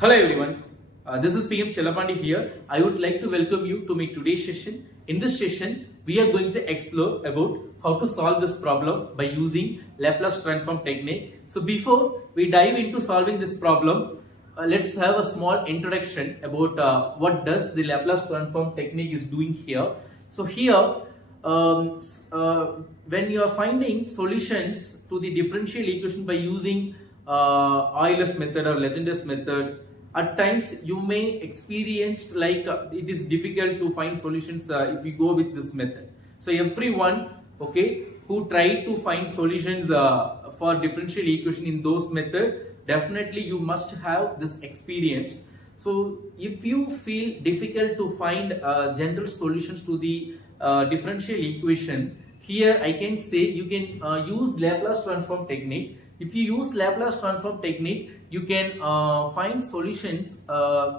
Hello everyone, this is PM Chelapandi here. I would like to welcome you to my today's session. In this session, we are going to explore about how to solve this problem by using Laplace Transform technique. So before we dive into solving this problem, let's have a small introduction about what does the Laplace Transform technique is doing here. So here, when you are finding solutions to the differential equation by using Euler's method or Legendre's method, at times you may experience like it is difficult to find solutions if we go with this method. So everyone, okay, who try to find solutions for differential equation in those method, definitely you must have this experience. So if you feel difficult to find general solutions to the differential equation, here I can say you can use Laplace transform technique. If you use Laplace transform technique, you can find solutions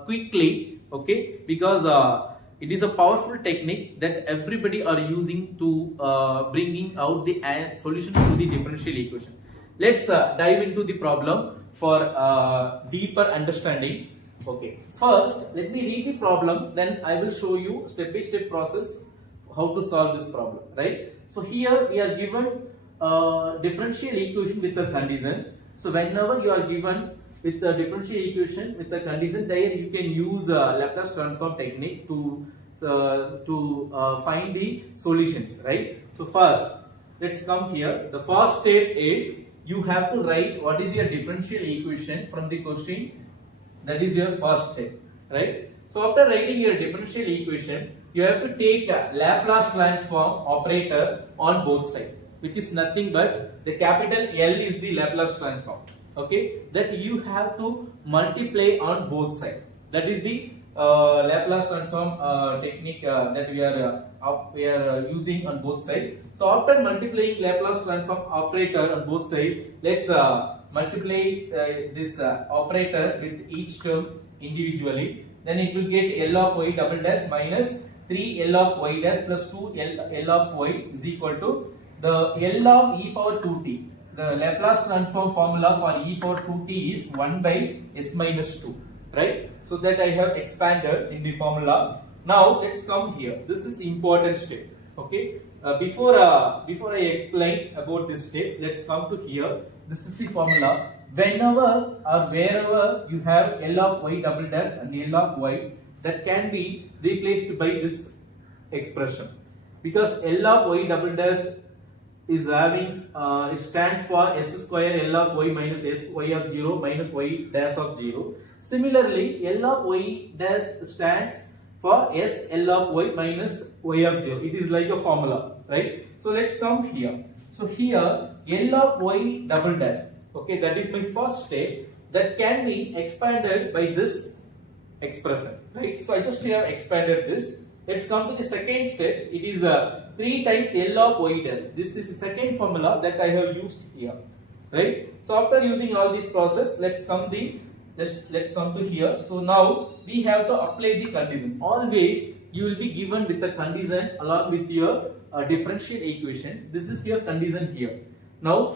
quickly, okay, because it is a powerful technique that everybody are using to bringing out the solutions to the differential equation. Let's dive into the problem for deeper understanding. Okay, first let me read the problem, then I will show you step-by-step process how to solve this problem, right? So here we are given differential equation with a condition. So whenever you are given with a differential equation with a condition, there you can use Laplace transform technique to find the solutions, right? So first, let's come here. The first step is you have to write what is your differential equation from the question. That is your first step, right? So after writing your differential equation, you have to take a Laplace transform operator on both sides, which is nothing but the capital L is the Laplace transform, okay, that you have to multiply on both sides. That is the Laplace transform technique that we are using on both sides. So after multiplying Laplace transform operator on both sides, let's multiply this operator with each term individually. Then it will get L of y double dash minus 3 L of y dash plus 2 L of y is equal to the L of e power 2t. The Laplace transform formula for e power 2t is 1 by s minus 2, right? So that I have expanded in the formula. Now let's come here. This is important step, okay? Before I explain about this step, let's come to here. This is the formula. Whenever or wherever you have L of y double dash and L of y, that can be replaced by this expression, because L of y double dash is having it stands for s square L of y minus s y of 0 minus y dash of 0. Similarly, L of y dash stands for s L of y minus y of 0. It is like a formula, right? So let's come here. So here L of y double dash, okay, that is my first step, that can be expanded by this expression, right? So I just have expanded this. Let's come to the second step. It is 3 times L of y dash. This is the second formula that I have used here, right? So after using all this process, let's come to here. So now we have to apply the condition. Always you will be given with a condition along with your differential equation. This is your condition here. Now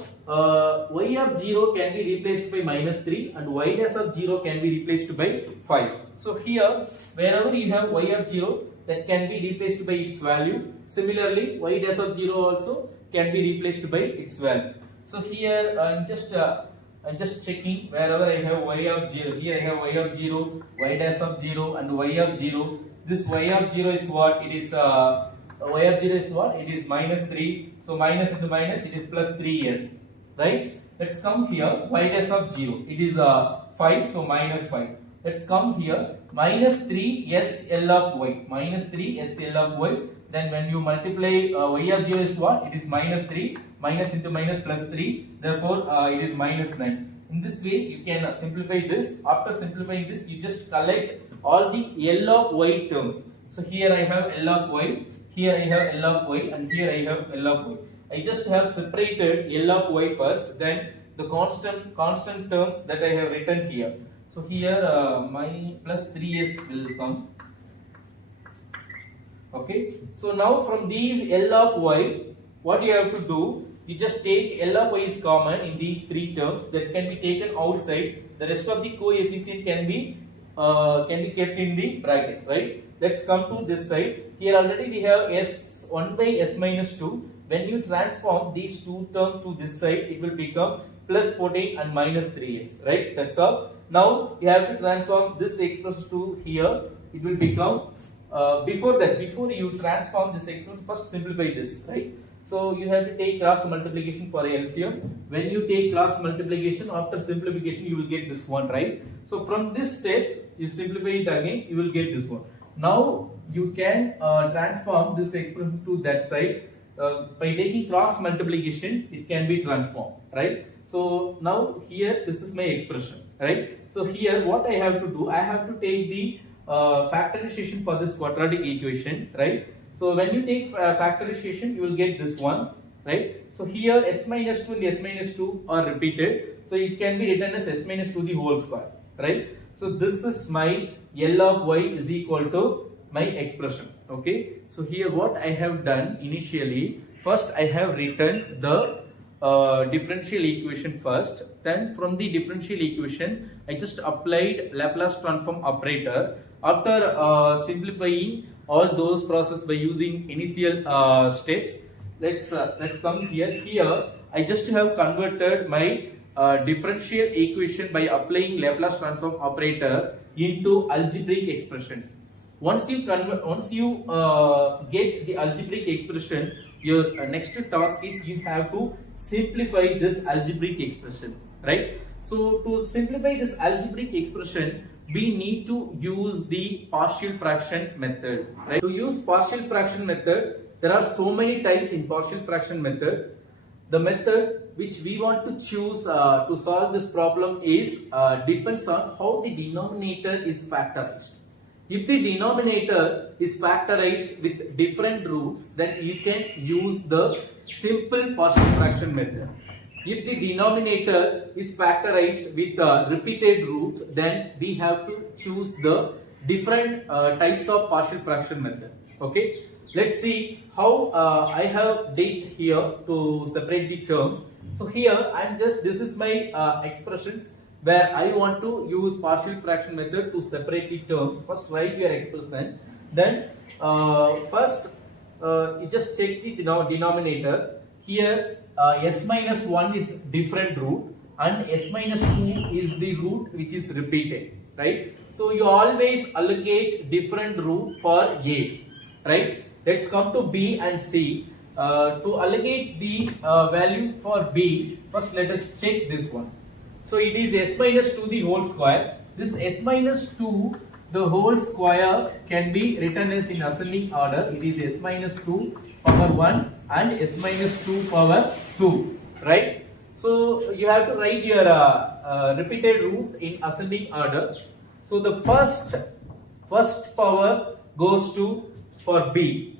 y of 0 can be replaced by minus 3 and y dash of 0 can be replaced by 5. So here wherever you have y of 0, that can be replaced by its value. Similarly, y dash of 0 also can be replaced by its value. So here I'm just checking wherever I have y of 0. Here I have y of 0, y dash of 0 and y of 0. This y of 0 is what? It is y of 0 is what? It is minus 3. So minus into minus, it is plus 3s, right? Let's come here. Y dash of 0. It is 5, so minus 5. Let's come here. Minus 3s L of y. Minus 3s L of y. Then when you multiply y of 0 is what? It is minus 3. Minus into minus plus 3. Therefore, it is minus 9. In this way, you can simplify this. After simplifying this, you just collect all the L of y terms. So here I have L of y. Here I have L of y and here I have L of y. I just have separated L of y first, then the constant terms that I have written here. So here my plus 3s will come. Okay. So now from these L of y, what you have to do, you just take L of y is common in these three terms, that can be taken outside. the rest of the coefficient can be kept in the bracket, right? Let's come to this side. Here already we have s1 by s minus 2. When you transform these two terms to this side, it will become plus 14 and minus 3x, right? That's all. Now you have to transform this expression to here. It will become before you transform this expression, first simplify this, right? So you have to take cross multiplication for LCM. When you take cross multiplication, after simplification you will get this one, right? So from this steps you simplify it again, you will get this one. Now you can transform this expression to that side. By taking cross multiplication, it can be transformed, right? So now here this is my expression, right? So here what I have to do, I have to take the factorization for this quadratic equation, right? So when you take factorization, you will get this one, right? So here s minus 2 and s minus 2 are repeated, so it can be written as s minus 2 the whole square, right? So this is my L of y is equal to my expression, okay? So here what I have done initially, first I have written the differential equation first, then from the differential equation I just applied Laplace transform operator. After simplifying all those process by using initial steps, let's come here. Here I just have converted my differential equation by applying Laplace transform operator into algebraic expressions. Once you get the algebraic expression, your next task is you have to simplify this algebraic expression, right? So to simplify this algebraic expression, we need to use the partial fraction method, right? To use partial fraction method, there are so many types in partial fraction method. The method which we want to choose to solve this problem is depends on how the denominator is factorized. If the denominator is factorized with different roots, then you can use the simple partial fraction method. If the denominator is factorized with repeated roots, then we have to choose the different types of partial fraction method. Okay, let's see how I have did here to separate the terms. So here this is my expressions where I want to use partial fraction method to separate the terms. First write your expression, then first you just check the denominator. Here s minus 1 is different root and s minus 2 is the root which is repeated, right? So you always allocate different root for A, right? Let's come to B and C. To allocate the value for B, first let us check this one. So it is s minus 2 the whole square. This s minus 2 the whole square can be written as in ascending order. It is s minus 2 power 1 and s minus 2 power 2, right? So you have to write your repeated root in ascending order. So the first power goes to for B.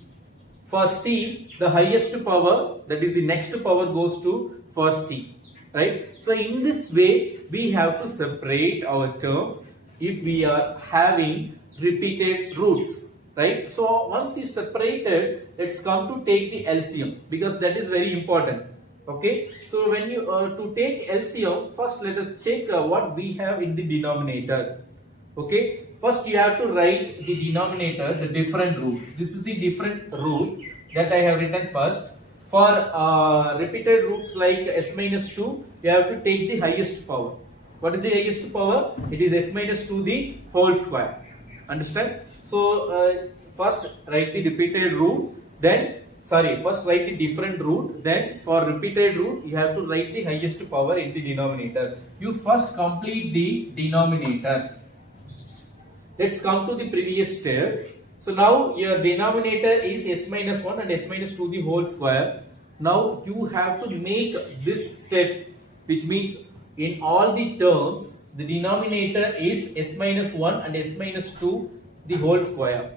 For C, the highest power, that is the next power, goes to for C, right? So in this way we have to separate our terms if we are having repeated roots, right? So once you separated, let's come to take the LCM, because that is very important. Okay, so when you to take LCM, first let us check what we have in the denominator. Okay, first you have to write the denominator, the different roots. This is the different root that I have written first. For repeated roots like s minus 2, you have to take the highest power. What is the highest power? It is s minus 2 the whole square. Understand? So first write the repeated root, then first write the different root, then for repeated root you have to write the highest power in the denominator. You first complete the denominator. Let's come to the previous step. So now your denominator is s minus 1 and s minus 2 the whole square. Now you have to make this step, which means in all the terms the denominator is s minus 1 and s minus 2 the whole square.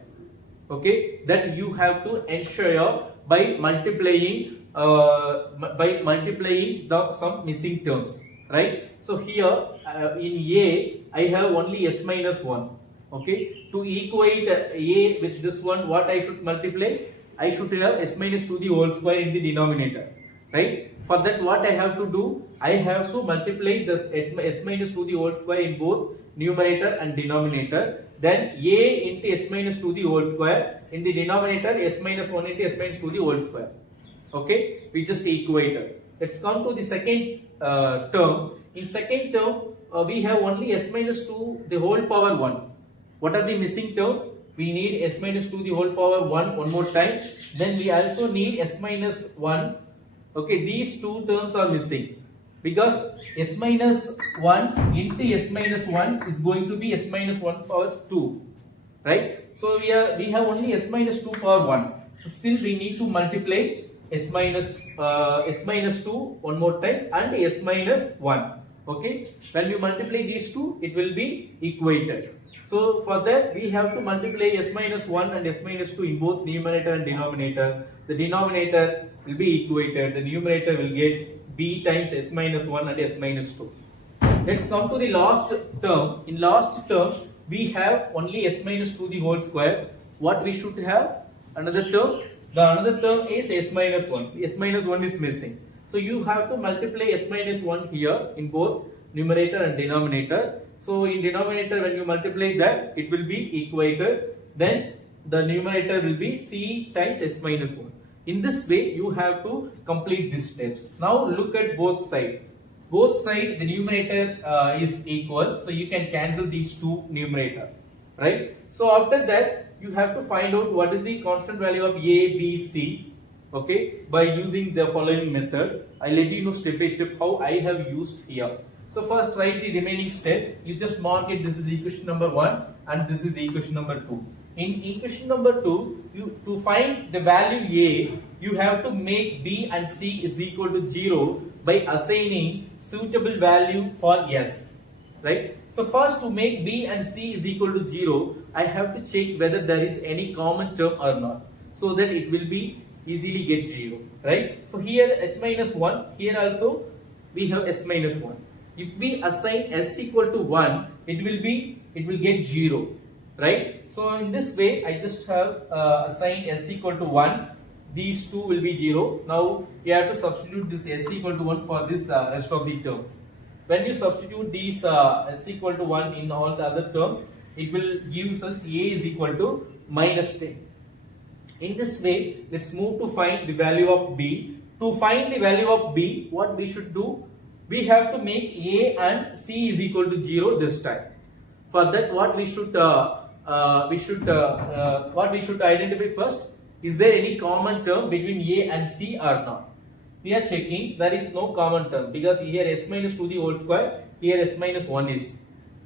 Okay, that you have to ensure by multiplying some missing terms, right? So here in A I have only s minus 1. Okay, to equate A with this one, what I should multiply? I should have s minus 2 the whole square in the denominator, right? For that, what I have to do? I have to multiply the s minus 2 the whole square in both numerator and denominator. Then a into s minus 2 the whole square, in the denominator s minus 1 into s minus 2 the whole square. Okay, we just equated. Let's come to the second term. In second term, we have only s minus 2 the whole power 1. What are the missing term? We need s minus 2 the whole power 1 one more time. Then we also need s minus 1. Okay, these two terms are missing because s minus 1 into s minus 1 is going to be s minus 1 power 2, right? So we have only s minus 2 power 1. So still we need to multiply s minus 2 one more time and s minus 1. Okay, when we multiply these two, it will be equated. So for that, we have to multiply s minus 1 and s minus 2 in both numerator and denominator. The denominator will be equated. The numerator will get b times s minus 1 and s minus 2. Let's come to the last term. In last term, we have only s minus 2 the whole square. What we should have? Another term. The another term is s minus 1. S minus 1 is missing. So you have to multiply s minus 1 here in both numerator and denominator. So in denominator, when you multiply that, it will be equated. Then the numerator will be c times s minus 1. In this way, you have to complete these steps. Now look at both sides. Both sides, the numerator is equal. So you can cancel these two numerator, right? So after that, you have to find out what is the constant value of a, b, c. Okay, by using the following method. I'll let you know step by step how I have used here. So first write the remaining step. You just mark it. This is equation number 1 and this is equation number 2. In equation number 2, to find the value a, you have to make b and c is equal to 0 by assigning suitable value for s. Right? So first, to make b and c is equal to 0, I have to check whether there is any common term or not, so that it will be easily get 0. Right? So here s minus 1. Here also we have s minus 1. If we assign s equal to 1, it will get 0, right? So in this way, I just have assigned s equal to 1. These two will be 0. Now we have to substitute this s equal to 1 for this rest of the terms. When you substitute these s equal to 1 in all the other terms, it will give us a is equal to minus 10. In this way, let's move to find the value of b. To find the value of b, what we should do? We have to make a and c is equal to 0 this time. For that, what we should identify first? Is there any common term between a and c or not? We are checking. There is no common term because here s minus 2 the whole square, here s minus 1 is,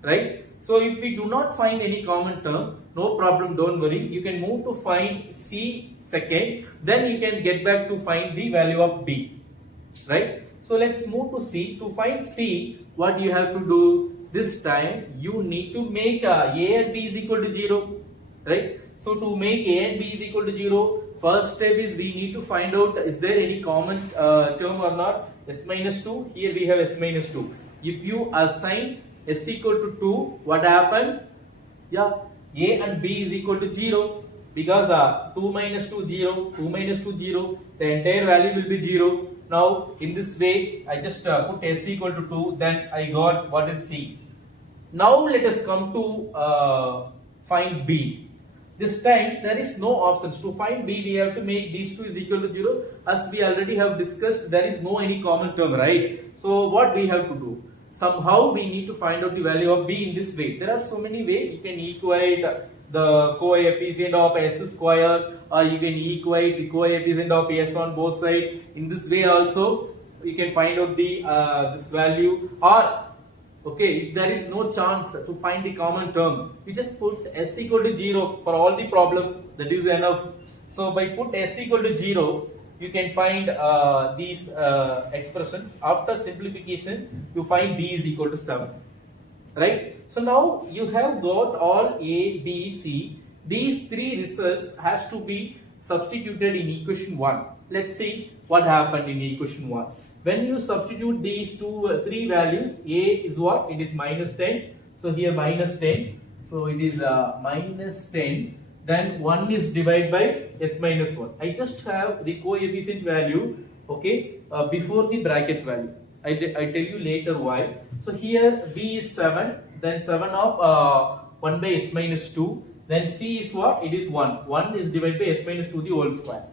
right? So if we do not find any common term, no problem. Don't worry. You can move to find c second. Then you can get back to find the value of b, right? So let's move to C. To find C, what you have to do this time, you need to make A and B is equal to 0, right? So to make A and B is equal to 0, first step is we need to find out is there any common term or not. S minus 2, here we have S minus 2. If you assign S equal to 2, what happened? Yeah, A and B is equal to 0 because 2 minus 2 0, 2 minus 2 0, the entire value will be 0. Now in this way, I just put s equal to 2, then I got what is c. Now let us come to find b. This time there is no options. To find b, we have to make these two is equal to 0. As we already have discussed, there is no any common term, right? So what we have to do? Somehow we need to find out the value of b in this way. There are so many ways. You can equate the coefficient of s square, or you can equate the coefficient of s on both sides. In this way also you can find out the this value. Or okay, if there is no chance to find the common term, you just put s equal to 0 for all the problems. That is enough. So by put s equal to 0, you can find these expressions. After simplification, you find b is equal to 7, right? So now you have got all A, B, C. These three results has to be substituted in equation 1. Let's see what happened in equation 1. When you substitute these three values, A is what? It is minus 10. So here minus 10. So it is minus 10. Then 1 is divided by s minus 1. I just have the coefficient value okay, before the bracket value. I tell you later why. So here B is 7, then 7 of 1 by s minus 2, then C is what? It is 1. 1 is divided by s minus 2 the whole square.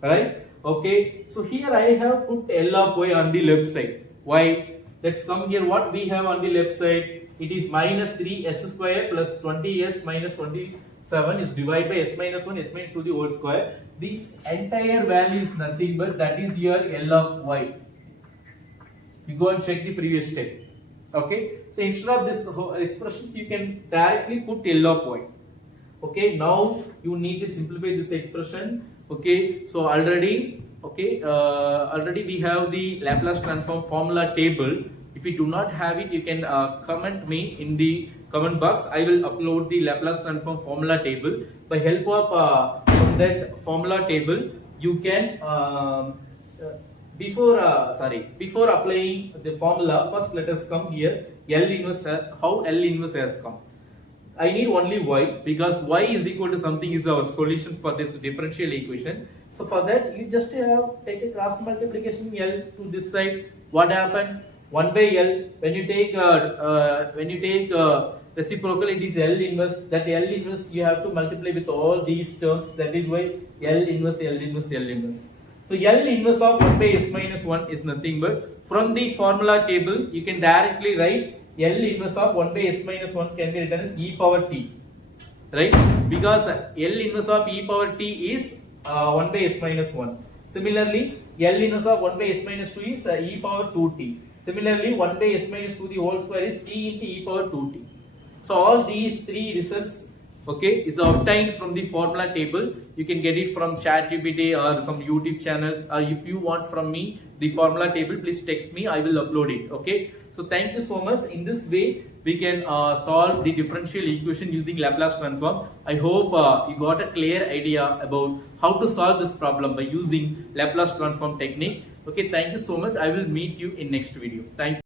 Right? Okay. So here I have put L of y on the left side. Why? Let's come here. What we have on the left side? It is minus 3s square plus 20s minus 27 is divided by s minus 1 s minus 2 the whole square. This entire value is nothing but that is your L of y. You go and check the previous step. Okay. So instead of this expression, you can directly put L of y. Okay. Now you need to simplify this expression. Okay. So already we have the Laplace transform formula table. If you do not have it, you can comment me in the comment box. I will upload the Laplace transform formula table. By help of from that formula table, you can before applying the formula, first let us come here. L inverse, how L inverse has come. I need only y, because y is equal to something is our solutions for this differential equation. So for that, you just take a cross multiplication L to this side. What happened? 1 by L. When you take reciprocal, it is L inverse. That L inverse you have to multiply with all these terms. That is why L inverse, L inverse, L inverse. So L inverse of 1 by s minus 1 is nothing but from the formula table you can directly write L inverse of 1 by s minus 1 can be written as e power t, right? Because L inverse of e power t is 1 by s minus 1. Similarly, L inverse of 1 by s minus 2 is e power 2t. Similarly, 1 by s minus 2 the whole square is t into e power 2t. So all these three results, okay, is obtained from the formula table. You can get it from ChatGPT or some YouTube channels, or if you want from me the formula table, please text me. I will upload it. Okay. So thank you so much. In this way, we can solve the differential equation using Laplace transform. I hope you got a clear idea about how to solve this problem by using Laplace transform technique. Okay. Thank you so much. I will meet you in next video. Thank you.